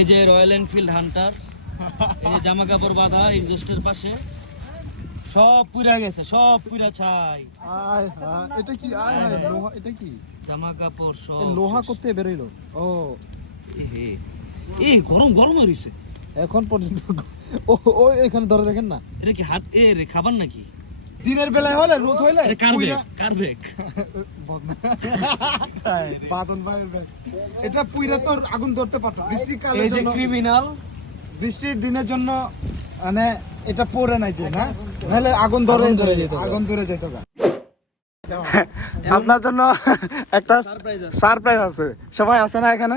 এই যে royal Enfield Hunter, এই যে জামা কাপড় বাঁধা এক্সস্টের পাশে সব পুরা গেছে, সব পুরা ছাই। এটা কি লোহা? এটা কি জামা কাপড় সব লোহা করতে বেরোইলো? ও এই গরম গরম হইছে এখন পর্যন্ত। ও এখানে ধরে দেখেন না, এটা কি হাত রে খাবার নাকি? দিনের বেলায় হলে রোদ হইলে এটা কারবেক বাদন ভাইয়ের ব্যাগ। এটা পুইরা তোর আগুন ধরতে পারতো বৃষ্টিকালের এই যে জন্য, ক্রিমিনাল। বৃষ্টির দিনের জন্য মানে এটা পরে নাই যে না, নাহলে আগুন ধরে যেত, আগুন ধরে যেত গা। আপনার জন্য একটা সারপ্রাইজ আছে। সবাই আছে না এখানে?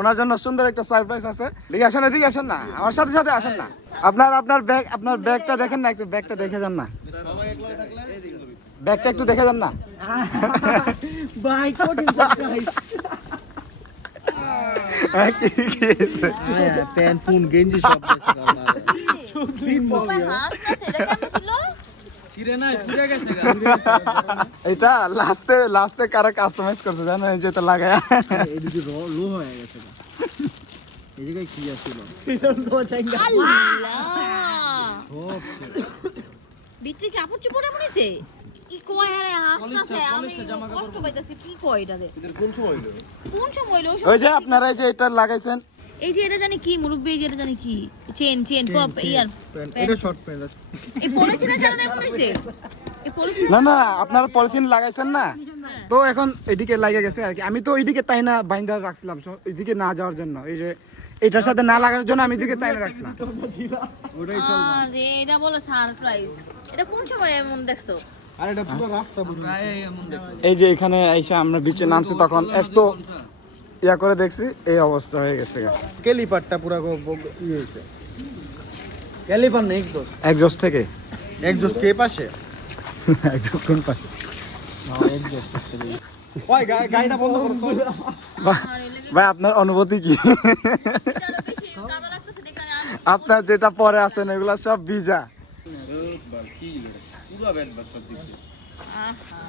ওনার জন্য সুন্দর একটা সারপ্রাইজ আছে। ঠিক আসেন, ঠিক আসেন না, আমার সাথে সাথে আসেন না। আপনার ব্যাগটা দেখেন না, একটু ব্যাগটা দেখে যান না, ব্যাগটা একটু দেখে যান না। ভাই কঠিন সারপ্রাইজ। কি হয়েছে? প্যান্ট পুন গেঞ্জি সব আছে আমার। এটা লাস্টে কারা কাস্টমাইজ করছে জানো, এই যে তো লাগায় এদিকে লো হয়ে গেছে। এই জায়গায় কি আছিল? বিট্রি কাপড় চোপড় এমন হইছে? কি কয় আরে হাসতাছে, আমি কষ্ট পাইতাছি। কি কয় এটাতে? কোন সময় হইলো? ওই যে আপনারা এই যে এটা লাগাইছেন, এই যে এটা জানি কি মুরব্বি, এই যে এটা জানি কি চেন পপ ইয়ার এটা শর্ট প্যান্ট আছে। এই পলিথিনের জানা এমন হইছে? এই পলিথিন না আপনারা পলিথিন লাগাইছেন না, তো এখন এদিকে লাগে গেছে আর কি। আমি তো ওইদিকে তাই না বাইন্দা রাখছিলাম, ওইদিকে না যাওয়ার জন্য, এই যে এটার সাথে না লাগানোর জন্য আমি এদিকে তাই না রাখছিলাম। আরে এটা বলে সারপ্রাইজ। এটা কোন সময় এমন দেখছো? আর এটা পুরো রাস্তা এই যে এখানে আইসা আমরা বিচে নামছি, তখন এত ইয়া করে দেখছি, এই অবস্থা হয়ে গেছে। কেলিপারটা পুরো ই হয়েছে, ক্যালিপার না এক্সস্ট। একজস্ট থেকে। একজস্ট কে পাশে? একজস্ট কোন পাশে? ওই গাড়িটা বন্ধ করো তো। ভাই আপনার অনুভূতি কি? এটা বেশি কাদা লাগতেছে দেখে আপনার যেটা পরে আসছেন এগুলা সব ভিজা। পুরা ব্যান্ড বাস সব দিচ্ছে। আহা